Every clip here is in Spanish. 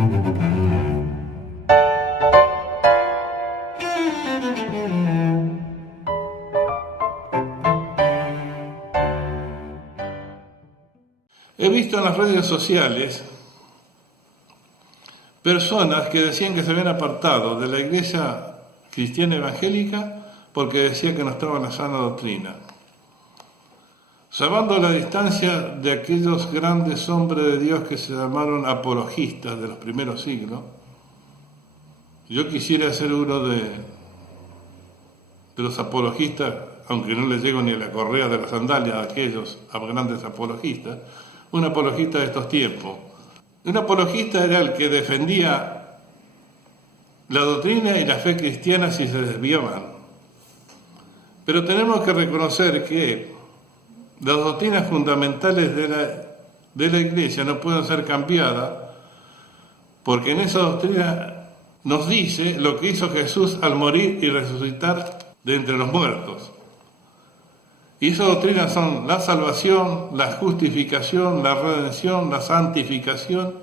He visto en las redes sociales personas que decían que se habían apartado de la iglesia cristiana evangélica porque decía que no estaba en la sana doctrina. Salvando la distancia de aquellos grandes hombres de Dios que se llamaron apologistas de los primeros siglos, yo quisiera ser uno de los apologistas, aunque no le llego ni a la correa de la sandalia a aquellos grandes apologistas, un apologista de estos tiempos. Un apologista era el que defendía la doctrina y la fe cristiana si se desviaban. Pero tenemos que reconocer que las doctrinas fundamentales de la iglesia no pueden ser cambiadas, porque en esa doctrina nos dice lo que hizo Jesús al morir y resucitar de entre los muertos. Y esas doctrinas son la salvación, la justificación, la redención, la santificación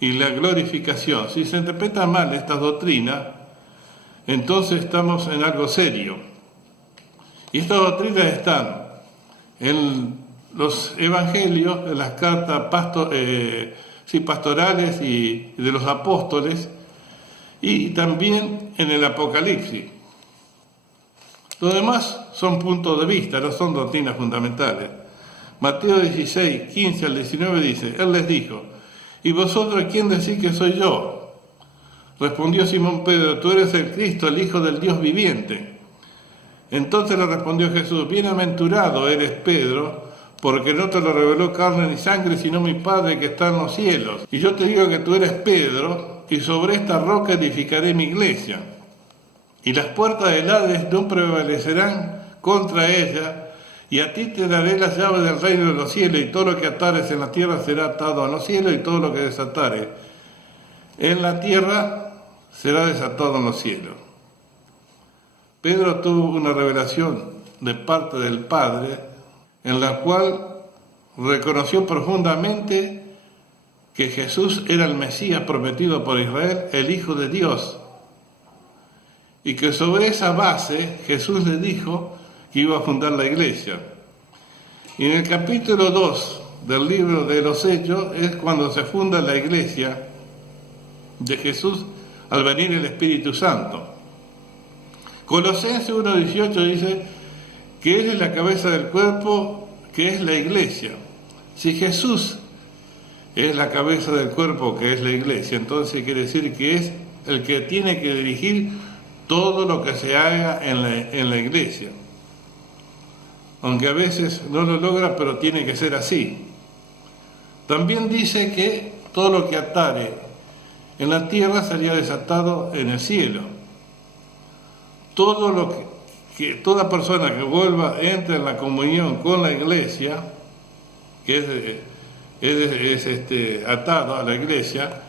y la glorificación. Si se interpretan mal estas doctrinas, entonces estamos en algo serio. Y estas doctrinas están en los evangelios, en las cartas pastorales y de los apóstoles, y también en el Apocalipsis. Lo demás son puntos de vista, no son doctrinas fundamentales. Mateo 16, 15 al 19 dice, Él les dijo, ¿y vosotros quién decís que soy yo? Respondió Simón Pedro, tú eres el Cristo, el Hijo del Dios viviente. Entonces le respondió Jesús, bienaventurado eres Pedro, porque no te lo reveló carne ni sangre, sino mi Padre que está en los cielos. Y yo te digo que tú eres Pedro, y sobre esta roca edificaré mi iglesia. Y las puertas del Hades no prevalecerán contra ella, y a ti te daré las llaves del reino de los cielos, y todo lo que atares en la tierra será atado a los cielos, y todo lo que desatares en la tierra será desatado en los cielos. Pedro tuvo una revelación de parte del Padre, en la cual reconoció profundamente que Jesús era el Mesías prometido por Israel, el Hijo de Dios, y que sobre esa base Jesús le dijo que iba a fundar la iglesia. Y en el capítulo 2 del libro de los Hechos es cuando se funda la iglesia de Jesús al venir el Espíritu Santo. Colosenses 1:18 dice que Él es la cabeza del cuerpo, que es la iglesia. Si Jesús es la cabeza del cuerpo, que es la iglesia, entonces quiere decir que es el que tiene que dirigir todo lo que se haga en la iglesia. Aunque a veces no lo logra, pero tiene que ser así. También dice que todo lo que atare en la tierra sería desatado en el cielo. Todo lo que toda persona que entre en la comunión con la iglesia, que es atado a la iglesia,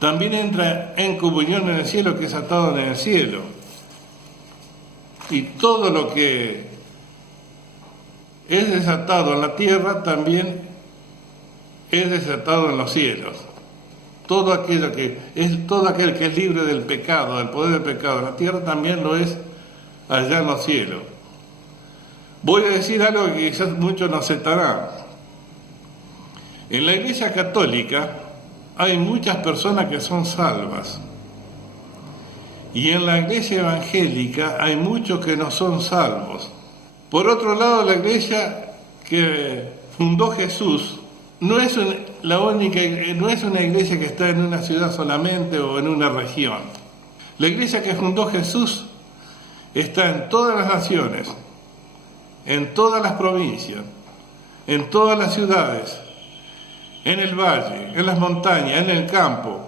también entra en comunión en el cielo, que es atado en el cielo. Y todo lo que es desatado en la tierra también es desatado en los cielos. Todo aquel que es libre del pecado, del poder del pecado en la tierra, también lo es allá en los cielos. Voy a decir algo que quizás muchos no aceptarán. En la Iglesia Católica hay muchas personas que son salvas. Y en la Iglesia Evangélica hay muchos que no son salvos. Por otro lado, la iglesia que fundó Jesús no es una iglesia que está en una ciudad solamente o en una región. La iglesia que fundó Jesús está en todas las naciones, en todas las provincias, en todas las ciudades, en el valle, en las montañas, en el campo,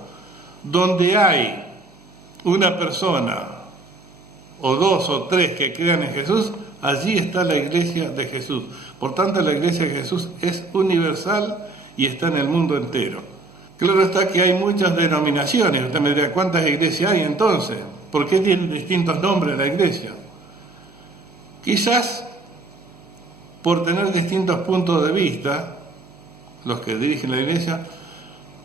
donde hay una persona o dos o tres que crean en Jesús, allí está la iglesia de Jesús. Por tanto, la iglesia de Jesús es universal y está en el mundo entero. Claro está que hay muchas denominaciones. Usted me dirá, ¿cuántas iglesias hay entonces? ¿Por qué tienen distintos nombres la iglesia? Quizás por tener distintos puntos de vista, los que dirigen la iglesia,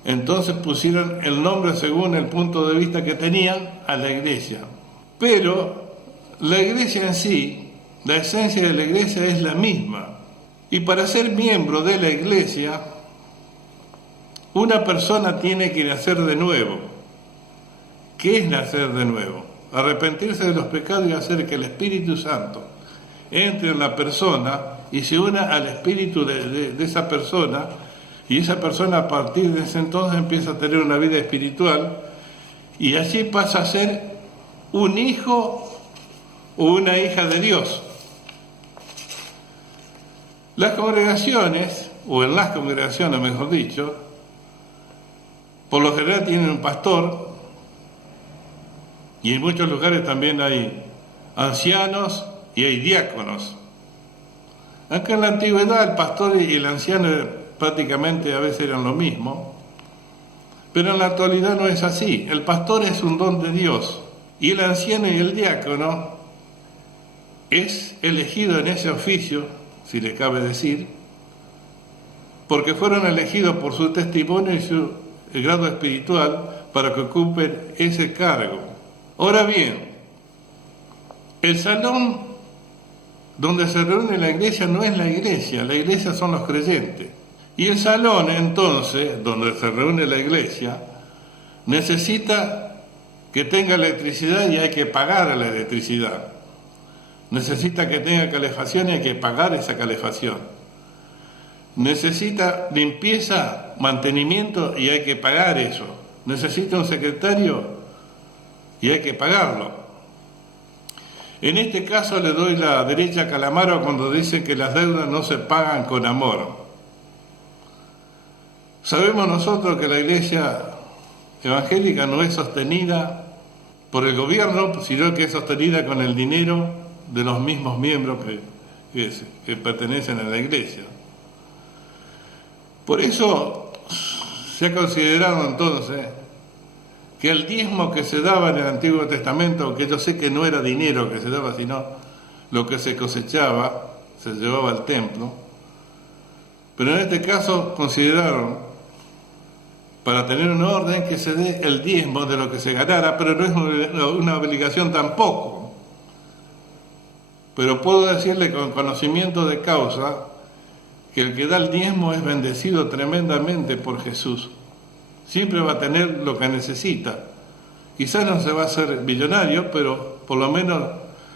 entonces pusieron el nombre según el punto de vista que tenían a la iglesia. Pero la iglesia en sí, la esencia de la iglesia es la misma. Y para ser miembro de la iglesia, una persona tiene que nacer de nuevo. ¿Qué es nacer de nuevo? Arrepentirse de los pecados y hacer que el Espíritu Santo entre en la persona y se una al espíritu de esa persona, y esa persona a partir de ese entonces empieza a tener una vida espiritual y allí pasa a ser un hijo o una hija de Dios. Las congregaciones, o en las congregaciones mejor dicho, por lo general tienen un pastor, y en muchos lugares también hay ancianos y hay diáconos. Aunque en la antigüedad el pastor y el anciano prácticamente a veces eran lo mismo, pero en la actualidad no es así. El pastor es un don de Dios y el anciano y el diácono es elegido en ese oficio, si le cabe decir, porque fueron elegidos por su testimonio y su grado espiritual para que ocupen ese cargo. Ahora bien, el salón donde se reúne la iglesia no es la iglesia son los creyentes. Y el salón, entonces, donde se reúne la iglesia, necesita que tenga electricidad y hay que pagar la electricidad. Necesita que tenga calefacción y hay que pagar esa calefacción. Necesita limpieza, mantenimiento y hay que pagar eso. Necesita un secretario y hay que pagarlo. En este caso le doy la derecha a Calamaro cuando dice que las deudas no se pagan con amor. Sabemos nosotros que la iglesia evangélica no es sostenida por el gobierno, sino que es sostenida con el dinero de los mismos miembros que pertenecen a la iglesia. Por eso se ha considerado entonces que el diezmo que se daba en el Antiguo Testamento, aunque yo sé que no era dinero que se daba, sino lo que se cosechaba, se llevaba al templo, pero en este caso consideraron, para tener un orden, que se dé el diezmo de lo que se ganara, pero no es una obligación tampoco. Pero puedo decirle con conocimiento de causa que el que da el diezmo es bendecido tremendamente por Jesús. Siempre va a tener lo que necesita. Quizás no se va a hacer millonario, pero por lo menos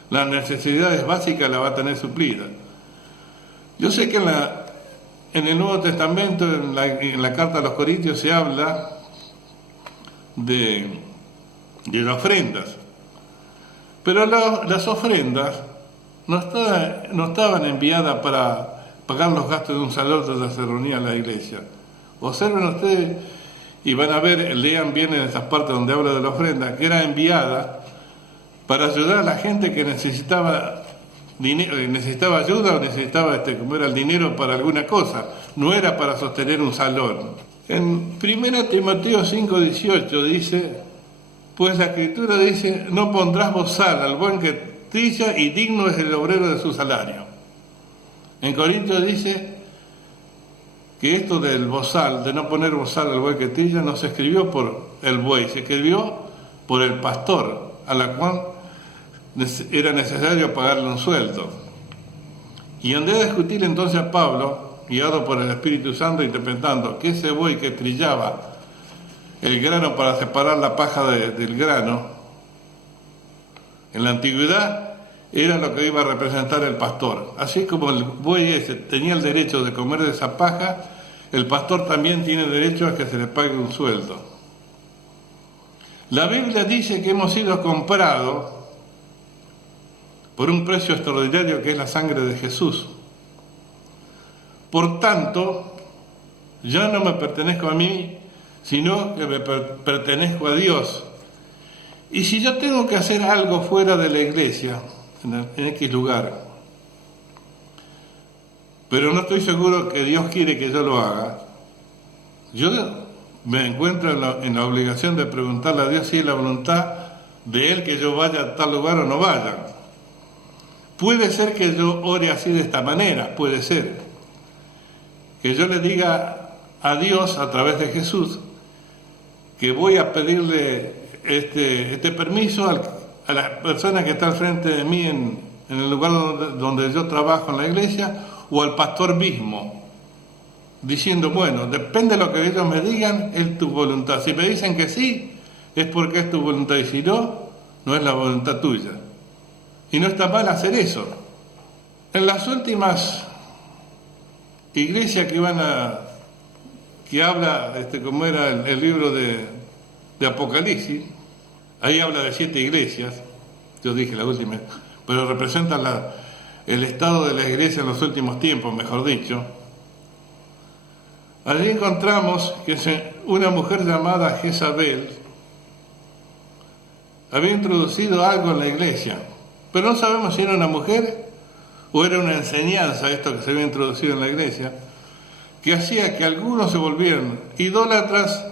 las necesidades básicas las va a tener suplidas. Yo sé que en el Nuevo Testamento, en la carta a los Corintios, se habla de las ofrendas. Pero las ofrendas no estaban enviadas para pagar los gastos de un salón donde se reunía la iglesia. Observen ustedes y van a ver, lean bien en esas partes donde habla de la ofrenda, que era enviada para ayudar a la gente que necesitaba dinero, necesitaba ayuda o necesitaba como era el dinero para alguna cosa, no era para sostener un salón. En 1 Timoteo 5:18 dice, pues la Escritura dice, no pondrás bozal al buen que trilla y digno es el obrero de su salario. En Corintios dice que esto del bozal, de no poner bozal al buey que trilla, no se escribió por el buey, se escribió por el pastor, a la cual era necesario pagarle un sueldo. Y andé a discutir entonces a Pablo, guiado por el Espíritu Santo, interpretando que ese buey que trillaba el grano para separar la paja del grano, en la antigüedad era lo que iba a representar el pastor. Así como el buey ese tenía el derecho de comer de esa paja, el pastor también tiene derecho a que se le pague un sueldo. La Biblia dice que hemos sido comprados por un precio extraordinario que es la sangre de Jesús. Por tanto, ya no me pertenezco a mí, sino que me pertenezco a Dios. Y si yo tengo que hacer algo fuera de la iglesia, en X lugar, pero no estoy seguro que Dios quiere que yo lo haga, yo me encuentro en la obligación de preguntarle a Dios si es la voluntad de Él que yo vaya a tal lugar o no vaya. Puede ser que yo ore así de esta manera, puede ser que yo le diga a Dios a través de Jesús que voy a pedirle este permiso a la persona que está al frente de mí en el lugar donde yo trabajo en la iglesia, o al pastor mismo, diciendo, bueno, depende de lo que ellos me digan, es tu voluntad. Si me dicen que sí, es porque es tu voluntad, y si no, no es la voluntad tuya. Y no está mal hacer eso. En las últimas iglesias que habla, como era el libro de Apocalipsis, ahí habla de 7 iglesias, yo dije la última, pero representan el estado de la iglesia en los últimos tiempos, mejor dicho. Allí encontramos que una mujer llamada Jezabel había introducido algo en la iglesia, pero no sabemos si era una mujer o era una enseñanza, esto que se había introducido en la iglesia, que hacía que algunos se volvieran idólatras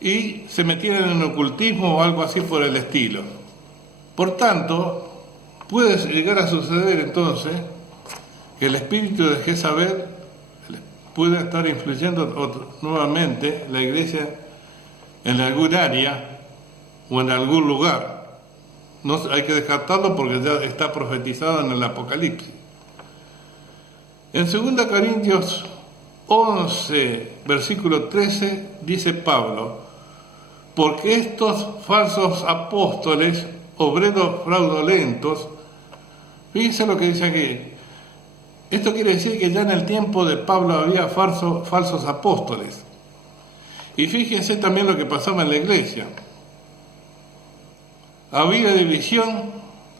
y se metieran en ocultismo o algo así por el estilo. Por tanto, puede llegar a suceder entonces que el espíritu de Jezabel pueda estar influyendo nuevamente la iglesia en algún área o en algún lugar. No hay que descartarlo porque ya está profetizado en el Apocalipsis. En 2 Corintios 11, versículo 13, dice Pablo, porque estos falsos apóstoles, obreros fraudulentos, fíjense lo que dice aquí. Esto quiere decir que ya en el tiempo de Pablo había falsos apóstoles. Y fíjense también lo que pasaba en la iglesia. Había división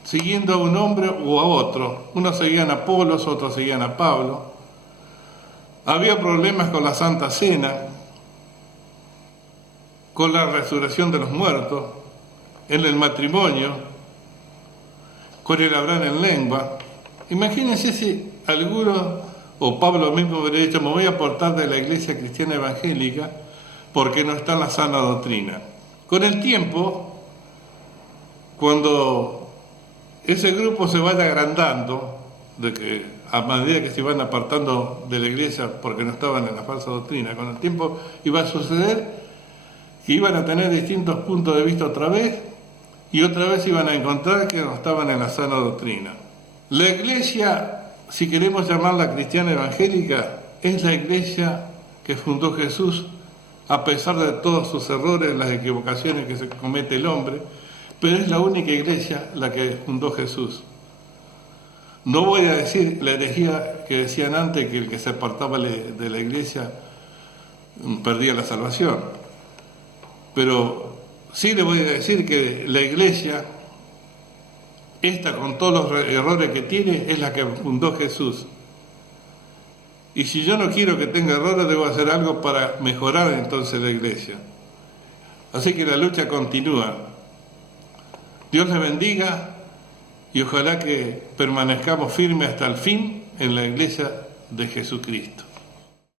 siguiendo a un hombre o a otro. Unos seguían a Apolos, otros seguían a Pablo. Había problemas con la Santa Cena, con la resurrección de los muertos, en el matrimonio, con el hablar en lengua. Imagínense si alguno, o Pablo mismo hubiera dicho, me voy a apartar de la iglesia cristiana evangélica porque no está en la sana doctrina. Con el tiempo, cuando ese grupo se vaya agrandando, de que a medida que se van apartando de la iglesia porque no estaban en la falsa doctrina, con el tiempo iba a suceder que iban a tener distintos puntos de vista otra vez, y otra vez iban a encontrar que no estaban en la sana doctrina. La iglesia, si queremos llamarla cristiana evangélica, es la iglesia que fundó Jesús, a pesar de todos sus errores, las equivocaciones que se comete el hombre, pero es la única iglesia la que fundó Jesús. No voy a decir la herejía que decían antes, que el que se apartaba de la iglesia perdía la salvación, pero sí le voy a decir que la iglesia, esta con todos los errores que tiene, es la que fundó Jesús. Y si yo no quiero que tenga errores, debo hacer algo para mejorar entonces la iglesia. Así que la lucha continúa. Dios les bendiga y ojalá que permanezcamos firmes hasta el fin en la iglesia de Jesucristo.